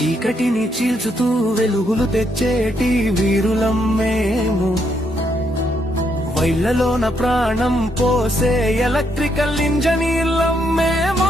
చీకటిని చీల్చుతూ వెలుగులు తెచ్చేటి వీరులం మేము. వైళ్లలోన ప్రాణం పోసే ఎలక్ట్రికల్ ఇంజనీర్లం మేము.